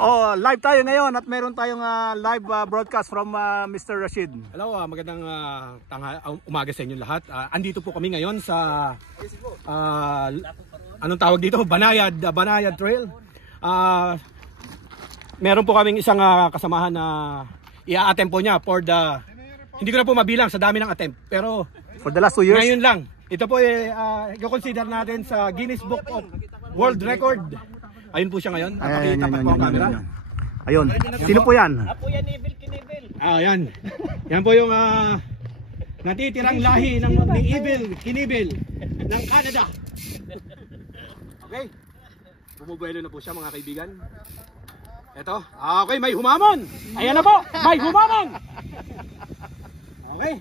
Oh, live tayo ngayon at meron tayong live broadcast from Mr. Rashid. Hello, magandang umaga sa inyo lahat. Andito po kami ngayon sa anong tawag dito? Banayad Trail. Meron po kaming isang kasamahan na i-attempt po niya for the, hindi ko na po mabilang sa dami ng attempt, pero for the last 2 years. Ngayon lang. Ito po i-consider natin sa Guinness Book of World Record. Ayun po siya ngayon. Napakita pa po ang camera. Ayun. Sino po yan? Apo yan, Evil Kinibil. Yan. Yan po yung natitirang lahi ng Evil Kinibil ng Canada. Okay. Bumubuelo na po siya mga kaibigan. Ito. Okay, may humamon. Ayan na po. May humamon. Okay.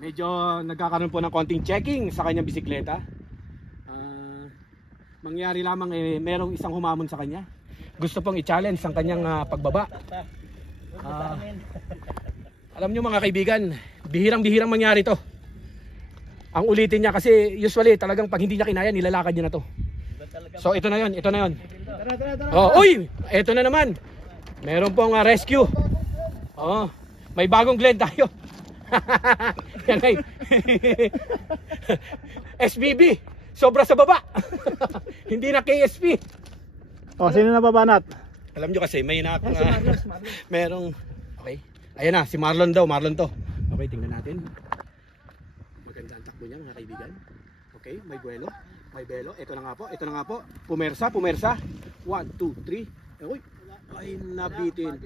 Medyo nagkakaroon po ng konting checking sa kanyang bisikleta. Mangyari lamang merong isang humamon sa kanya. Gusto pong i-challenge ang kanyang pagbaba. Alam nyo mga kaibigan, bihirang-bihirang mangyari to. Ang ulitin niya kasi usually talagang pag hindi niya kinaya, nilalakad niya na to. So ito na yun, ito na yun. Oh, uy! Ito na naman. Meron pong rescue. Oh, may bagong Glenn tayo. Yan ay SBB. Sobra sa baba. Hindi na KSP. Oh, sino na babanat? Alam nyo kasi may merong okay. Ayan na, si Marlon daw, Marlon to. Okay, tingnan natin. Maganda ang takbo niya mga kaibigan. Okay, may buwelo, may belo. Ito na nga po, ito na nga po. Pumersa. 1, 2, 3. Uy, ay nabitin.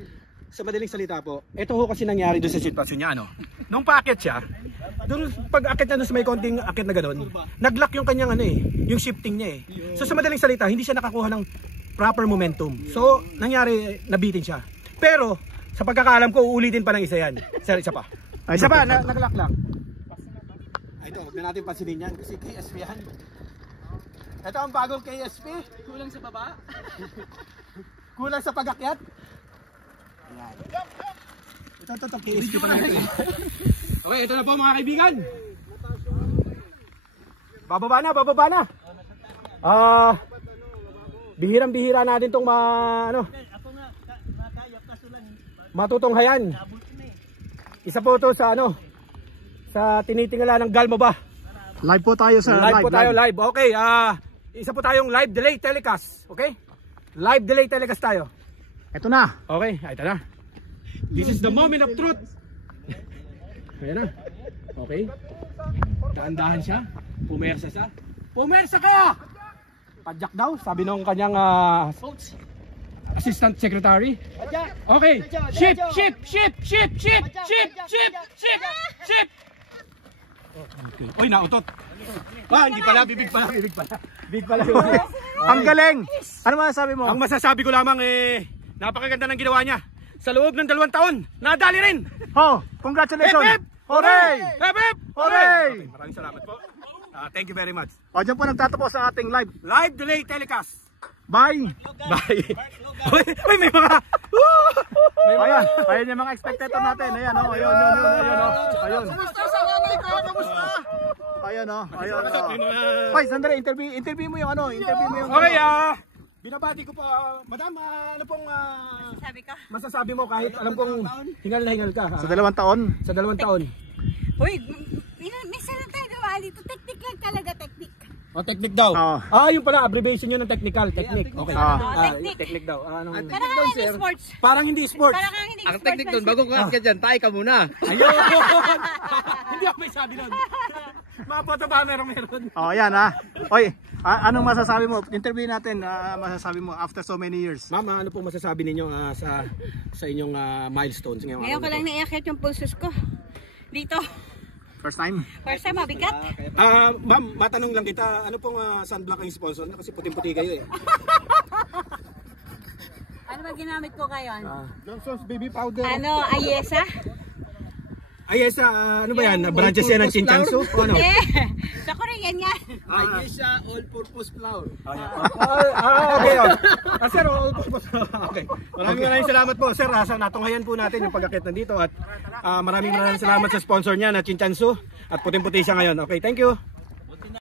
Sa madaling salita po, ito ho kasi nangyari doon sa sitwasyon niya, ano. Nung paakyat siya, doon pag akit na doon sa may konting akit na gano'n, nag-lock yung kanyang yung shifting niya eh. So sa madaling salita, hindi siya nakakuha ng proper momentum. So nangyari, nabitin siya. Pero sa pagkakaalam ko, uulitin pa ng isa yan. Isa pa. Isa pa, nag-lock lang. Ito, huwag na natin pansinin yan kasi KSP yan. Ito ang bagong KSP. Kulang sa baba. Kulang sa pag-akyat. Ayan. Ito, KSP pa natin. Okay, ito na po mga kaibigan. Bababa na. Bihirang-bihira natin itong matutunghayan. Isa po ito sa sa tinitingala ng Galmo ba? Live po tayo sa live. Okay, isa po tayong live delay telecast. Okay? Live delay telecast tayo. Ito na. Okay, ito na. This is the moment of truth. Ayan na. Okay. Dahan-dahan siya. Pumersa ka! Padyak daw, sabi nung kanyang assistant secretary. Okay. Ship. Okay. Uy, nautot. Hindi pala, bibig pala. Ang galing. Ano masasabi mo? Ang masasabi ko lamang napakaganda ng ginawa niya. Sa loob ng 2 taon, nadali rin. Oh, congratulations. Hip, hip! Hooray! Hip, hip! Hooray! Okay, maraming salamat po. Thank you very much. O, dyan po nagtatapos ang ating live Delay telecast. Bye! Uy, may mga... Ayan yung mga spectator natin. Ayan, ayun. Ayun. Hoy, sandali, interview mo yung Okay, binabati ko po, madam, ano pong masasabi mo kahit alam kong hingal na hingal ka? Sa 2 taon? Sa 2 taon. Uy, minsan lang tayo gawa dito. Technique lang talaga, technique. Technique daw. Yung pala, abbreviation yun ng technical. Technique. Okay. Technique daw. Parang hindi sports. Parang hindi sports. Ang technique doon, bago ka dyan, tayo ka muna. Ayun! Hindi ako may sabi nun. Mga photo ba meron? Ayan Oy, anong masasabi mo? Interview natin, masasabi mo after so many years. Mama, ano po masasabi ninyo sa inyong milestones ngayon? Ngayon ko lang naiakit yung pulsos ko. Dito. First time, mabigat. Ma'am, matanong lang kita, ano pong sunblock ang sponsor? Kasi puting-puti kayo eh. Ano ba ginamit ko ngayon? Johnson's baby powder. Ayesa? Ayesa, ano ba yan? Branches yan ng Chinchansu? O ano? Sa Korean yan. Ayesa all-purpose flour. Okay. Sir, all-purpose flour. Okay. Maraming salamat po. Sir, natunghayan po natin yung pag-akit nandito at maraming salamat sa sponsor niya na Chinchansu at puting-puti siya ngayon. Okay, thank you.